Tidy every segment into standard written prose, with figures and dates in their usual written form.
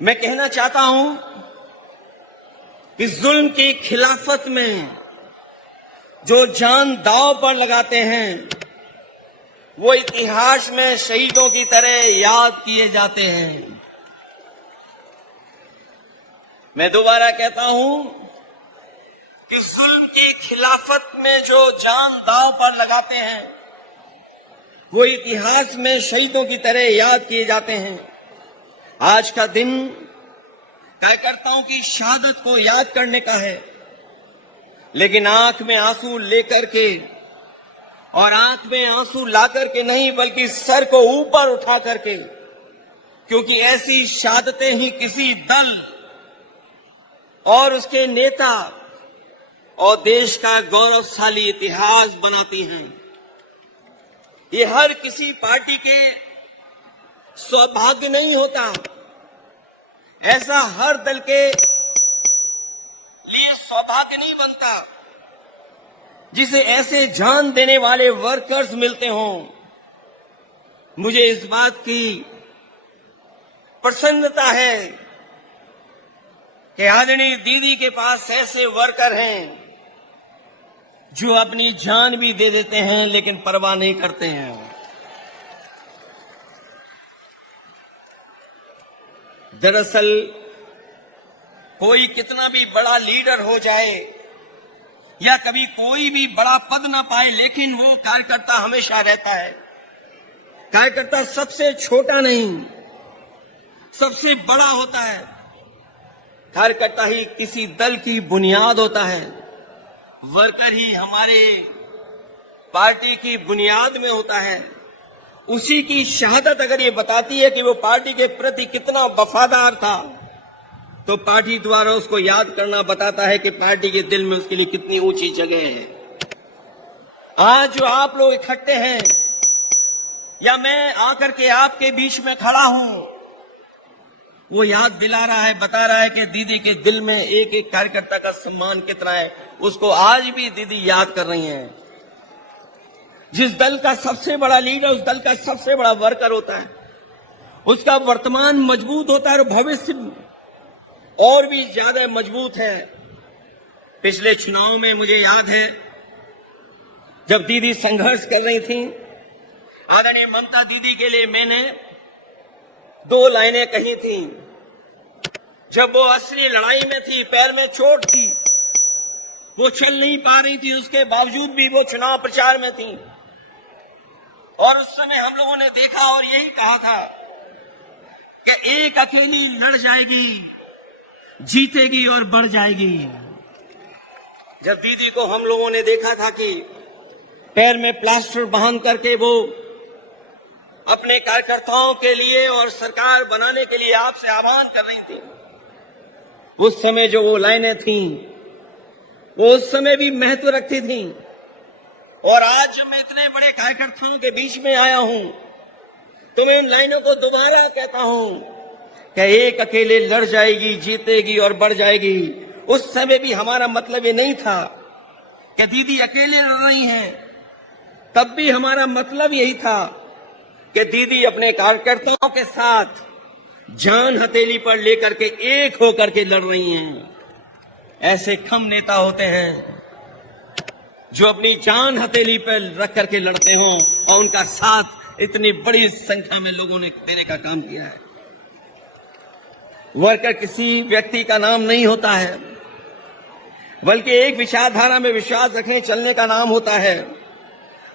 मैं कहना चाहता हूं कि जुल्म की खिलाफत में जो जान दांव पर लगाते हैं वो इतिहास में शहीदों की तरह याद किए जाते हैं। मैं दोबारा कहता हूं कि जुल्म की खिलाफत में जो जान दांव पर लगाते हैं वो इतिहास में शहीदों की तरह याद किए जाते हैं। आज का दिन कार्यकर्ताओं की शहादत को याद करने का है, लेकिन आंख में आंसू लेकर के और आंख में आंसू ला करके नहीं, बल्कि सर को ऊपर उठा करके, क्योंकि ऐसी शहादतें ही किसी दल और उसके नेता और देश का गौरवशाली इतिहास बनाती हैं। ये हर किसी पार्टी के सौभाग्य नहीं होता, ऐसा हर दल के लिए सौभाग्य नहीं बनता जिसे ऐसे जान देने वाले वर्कर्स मिलते हों। मुझे इस बात की प्रसन्नता है कि आदरणीय दीदी के पास ऐसे वर्कर हैं जो अपनी जान भी दे देते हैं लेकिन परवाह नहीं करते हैं। दरअसल कोई कितना भी बड़ा लीडर हो जाए या कभी कोई भी बड़ा पद ना पाए, लेकिन वो कार्यकर्ता हमेशा रहता है। कार्यकर्ता सबसे छोटा नहीं, सबसे बड़ा होता है। कार्यकर्ता ही किसी दल की बुनियाद होता है। वर्कर ही हमारे पार्टी की बुनियाद में होता है। उसी की शहादत अगर ये बताती है कि वो पार्टी के प्रति कितना वफादार था, तो पार्टी द्वारा उसको याद करना बताता है कि पार्टी के दिल में उसके लिए कितनी ऊंची जगह है। आज जो आप लोग इकट्ठे हैं या मैं आकर के आपके बीच में खड़ा हूं, वो याद दिला रहा है, बता रहा है कि दीदी के दिल में एक एक कार्यकर्ता का सम्मान कितना है। उसको आज भी दीदी याद कर रही हैं। जिस दल का सबसे बड़ा लीडर उस दल का सबसे बड़ा वर्कर होता है, उसका वर्तमान मजबूत होता है और भविष्य और भी ज्यादा मजबूत है। पिछले चुनाव में मुझे याद है जब दीदी संघर्ष कर रही थी, आदरणीय ममता दीदी के लिए मैंने 2 लाइनें कही थी। जब वो असली लड़ाई में थी, पैर में चोट थी, वो चल नहीं पा रही थी, उसके बावजूद भी वो चुनाव प्रचार में थी। और उस समय हम लोगों ने देखा और यही कहा था कि एक अकेली लड़ जाएगी, जीतेगी और बढ़ जाएगी। जब दीदी को हम लोगों ने देखा था कि पैर में प्लास्टर बांध करके वो अपने कार्यकर्ताओं के लिए और सरकार बनाने के लिए आपसे आह्वान कर रही थी, उस समय जो वो लाइनें थीं वो उस समय भी महत्व रखती थीं। और आज जब मैं इतने बड़े कार्यकर्ताओं के बीच में आया हूं तो मैं उन लाइनों को दोबारा कहता हूं कि एक अकेले लड़ जाएगी, जीतेगी और बढ़ जाएगी। उस समय भी हमारा मतलब ये नहीं था कि दीदी अकेले लड़ रही हैं, तब भी हमारा मतलब यही था कि दीदी अपने कार्यकर्ताओं के साथ जान हथेली पर लेकर के एक होकर के लड़ रही हैं। ऐसे कम नेता होते हैं जो अपनी जान हथेली पर रख करके लड़ते हों और उनका साथ इतनी बड़ी संख्या में लोगों ने देने का काम किया है। वर्कर किसी व्यक्ति का नाम नहीं होता है, बल्कि एक विचारधारा में विश्वास रखने चलने का नाम होता है।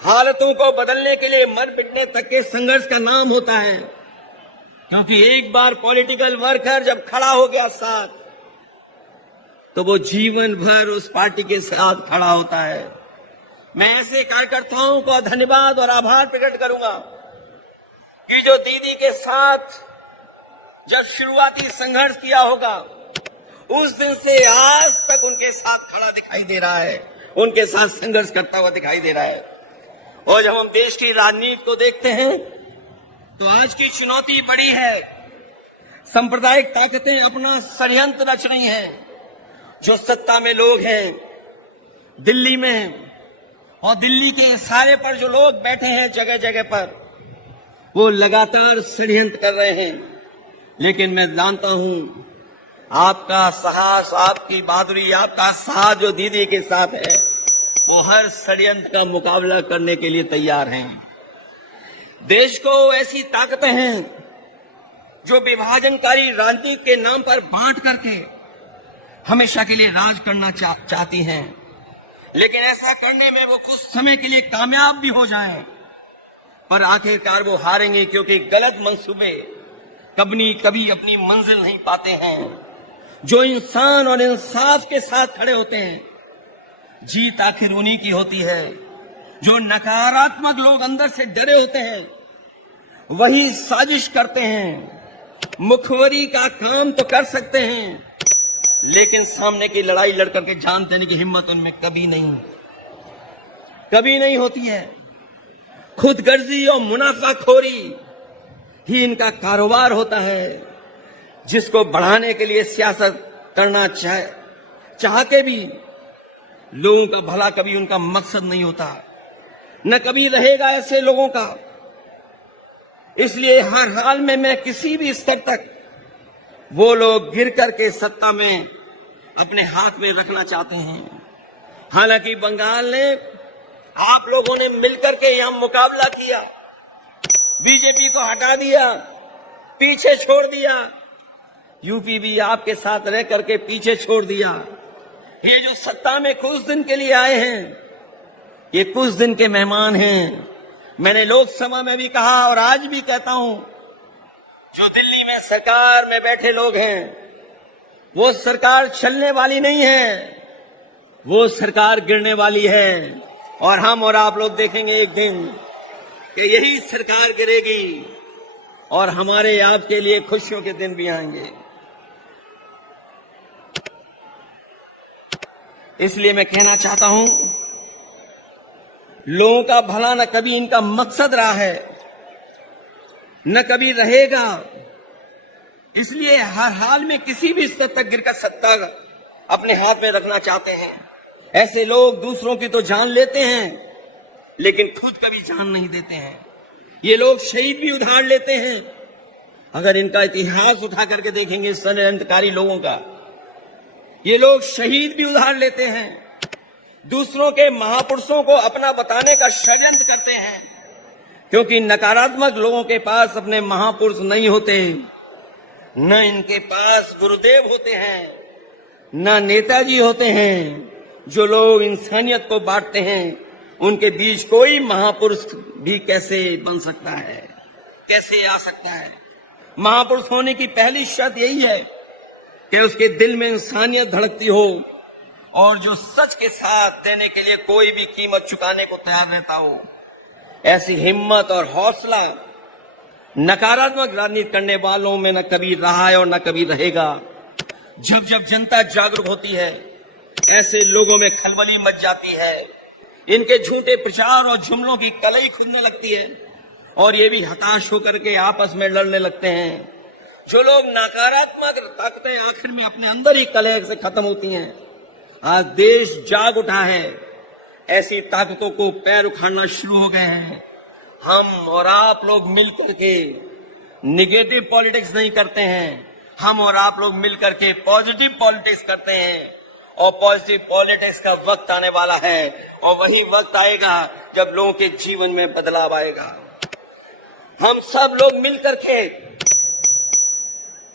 हालतों को बदलने के लिए मर मिटने तक के संघर्ष का नाम होता है। क्योंकि एक बार पॉलिटिकल वर्कर जब खड़ा हो गया साथ, तो वो जीवन भर उस पार्टी के साथ खड़ा होता है। मैं ऐसे कार्यकर्ताओं को धन्यवाद और आभार प्रकट करूंगा कि जो दीदी के साथ जब शुरुआती संघर्ष किया होगा, उस दिन से आज तक उनके साथ खड़ा दिखाई दे रहा है, उनके साथ संघर्ष करता हुआ दिखाई दे रहा है। और जब हम देश की राजनीति को देखते हैं तो आज की चुनौती बड़ी है। सांप्रदायिक ताकतें अपना षड्यंत्र रच रही हैं। जो सत्ता में लोग हैं दिल्ली में और दिल्ली के इशारे पर जो लोग बैठे हैं जगह जगह पर, वो लगातार षड्यंत्र कर रहे हैं। लेकिन मैं जानता हूं आपका साहस, आपकी बहादुरी, आपका साथ जो दीदी के साथ है, वो हर षड्यंत्र का मुकाबला करने के लिए तैयार हैं। देश को ऐसी ताकतें हैं जो विभाजनकारी राजनीति के नाम पर बांट करके हमेशा के लिए राज करना चाहती हैं, लेकिन ऐसा करने में वो कुछ समय के लिए कामयाब भी हो जाएं, पर आखिरकार वो हारेंगे, क्योंकि गलत मंसूबे कभी अपनी मंजिल नहीं पाते हैं। जो इंसान और इंसाफ के साथ खड़े होते हैं, जीत आखिर उन्हीं की होती है। जो नकारात्मक लोग अंदर से डरे होते हैं, वही साजिश करते हैं। मुखबरी का काम तो कर सकते हैं, लेकिन सामने की लड़ाई लड़ करके जान देने की हिम्मत उनमें कभी नहीं होती है। खुदगर्जी और मुनाफाखोरी ही इनका कारोबार होता है, जिसको बढ़ाने के लिए सियासत करना चाह के भी लोगों का भला कभी उनका मकसद नहीं होता, न कभी रहेगा ऐसे लोगों का। इसलिए हर हाल में मैं किसी भी स्तर तक वो लोग गिर करके सत्ता में अपने हाथ में रखना चाहते हैं। हालांकि बंगाल ने आप लोगों ने मिलकर के यहां मुकाबला किया, बीजेपी को हटा दिया, पीछे छोड़ दिया। यूपी भी आपके साथ रह करके पीछे छोड़ दिया। ये जो सत्ता में कुछ दिन के लिए आए हैं, ये कुछ दिन के मेहमान हैं। मैंने लोकसभा में भी कहा और आज भी कहता हूं, जो दिल्ली में सरकार में बैठे लोग हैं, वो सरकार चलने वाली नहीं है, वो सरकार गिरने वाली है। और हम और आप लोग देखेंगे एक दिन कि यही सरकार गिरेगी और हमारे आपके लिए खुशियों के दिन भी आएंगे। इसलिए मैं कहना चाहता हूं, लोगों का भला न कभी इनका मकसद रहा है, न कभी रहेगा। इसलिए हर हाल में किसी भी स्तर तक गिरकर सत्ता अपने हाथ में रखना चाहते हैं। ऐसे लोग दूसरों की तो जान लेते हैं, लेकिन खुद कभी जान नहीं देते हैं। ये लोग शहीद भी उधार लेते हैं। अगर इनका इतिहास उठा करके देखेंगे षड्यंत्रकारी लोगों का, ये लोग शहीद भी उधार लेते हैं, दूसरों के महापुरुषों को अपना बताने का षड्यंत्र करते हैं, क्योंकि नकारात्मक लोगों के पास अपने महापुरुष नहीं होते, न इनके पास गुरुदेव होते हैं, न नेताजी होते हैं। जो लोग इंसानियत को बांटते हैं, उनके बीच कोई महापुरुष भी कैसे बन सकता है, कैसे आ सकता है? महापुरुष होने की पहली शर्त यही है कि उसके दिल में इंसानियत धड़कती हो और जो सच के साथ देने के लिए कोई भी कीमत चुकाने को तैयार रहता हो। ऐसी हिम्मत और हौसला नकारात्मक राजनीति करने वालों में न कभी रहा है और न कभी रहेगा। जब जब जनता जागरूक होती है, ऐसे लोगों में खलबली मच जाती है। इनके झूठे प्रचार और जुमलों की कलई खुदने लगती है और ये भी हताश होकर के आपस में लड़ने लगते हैं। जो लोग नकारात्मक ताकतें आखिर में अपने अंदर ही कलह से खत्म होती हैं। आज देश जाग उठा है, ऐसी ताकतों को पैर उखाड़ना शुरू हो गए हैं। हम और आप लोग मिलकर के निगेटिव पॉलिटिक्स नहीं करते हैं, हम और आप लोग मिलकर के पॉजिटिव पॉलिटिक्स करते हैं। और पॉजिटिव पॉलिटिक्स का वक्त आने वाला है, और वही वक्त आएगा जब लोगों के जीवन में बदलाव आएगा। हम सब लोग मिलकर के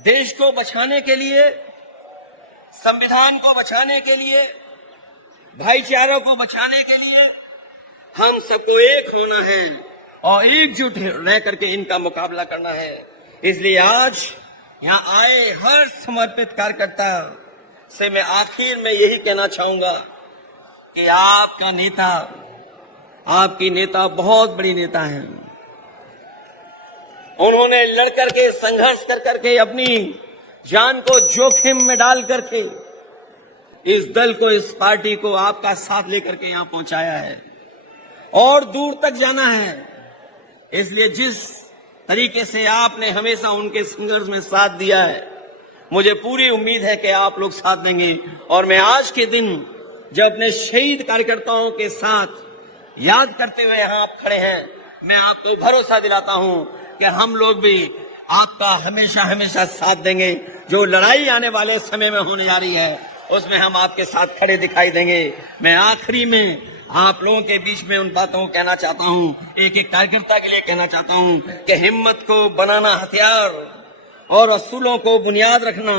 देश को बचाने के लिए, संविधान को बचाने के लिए, भाईचारों को बचाने के लिए हम सबको एक होना है और एकजुट रह करके इनका मुकाबला करना है। इसलिए आज यहाँ आए हर समर्पित कार्यकर्ता से मैं आखिर में यही कहना चाहूंगा कि आपका नेता, आपकी नेता बहुत बड़ी नेता है। उन्होंने लड़कर के, संघर्ष कर करके, अपनी जान को जोखिम में डाल करके इस दल को, इस पार्टी को आपका साथ लेकर के यहां पहुंचाया है और दूर तक जाना है। इसलिए जिस तरीके से आपने हमेशा उनके संघर्ष में साथ दिया है, मुझे पूरी उम्मीद है कि आप लोग साथ देंगे। और मैं आज के दिन जब अपने शहीद कार्यकर्ताओं के साथ याद करते हुए यहां आप खड़े हैं, मैं आपको भरोसा दिलाता हूं कि हम लोग भी आपका हमेशा हमेशा साथ देंगे। जो लड़ाई आने वाले समय में होने जा रही है उसमें हम आपके साथ खड़े दिखाई देंगे। मैं आखिरी में आप लोगों के बीच में उन बातों को कहना चाहता हूं, एक एक कार्यकर्ता के लिए कहना चाहता हूं कि हिम्मत को बनाना हथियार और असूलों को बुनियाद रखना,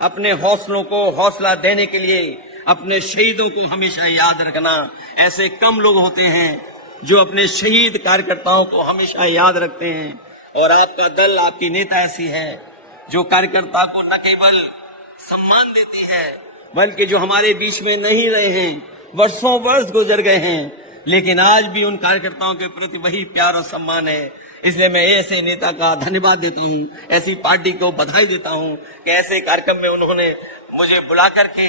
अपने हौसलों को हौसला देने के लिए अपने शहीदों को हमेशा याद रखना। ऐसे कम लोग होते हैं जो अपने शहीद कार्यकर्ताओं को हमेशा याद रखते हैं, और आपका दल, आपकी नेता ऐसी है जो कार्यकर्ता को न केवल सम्मान देती है बल्कि जो हमारे बीच में नहीं रहे हैं, वर्षों वर्ष गुजर गए हैं, लेकिन आज भी उन कार्यकर्ताओं के प्रति वही प्यार और सम्मान है। इसलिए मैं ऐसे नेता का धन्यवाद देता हूं, ऐसी पार्टी को बधाई देता हूं कि ऐसे कार्यक्रम में उन्होंने मुझे बुला करके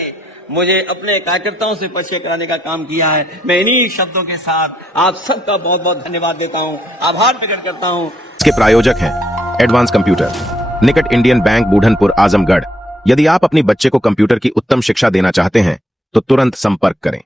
मुझे अपने कार्यकर्ताओं से परिचय कराने का काम किया है। मैं इन्हीं शब्दों के साथ आप सबका बहुत बहुत धन्यवाद देता हूं, आभार प्रकट करता हूं। इसके प्रायोजक हैं एडवांस कंप्यूटर, निकट इंडियन बैंक, बूढ़नपुर, आजमगढ़। यदि आप अपनी बच्चे को कंप्यूटर की उत्तम शिक्षा देना चाहते हैं तो तुरंत संपर्क करें।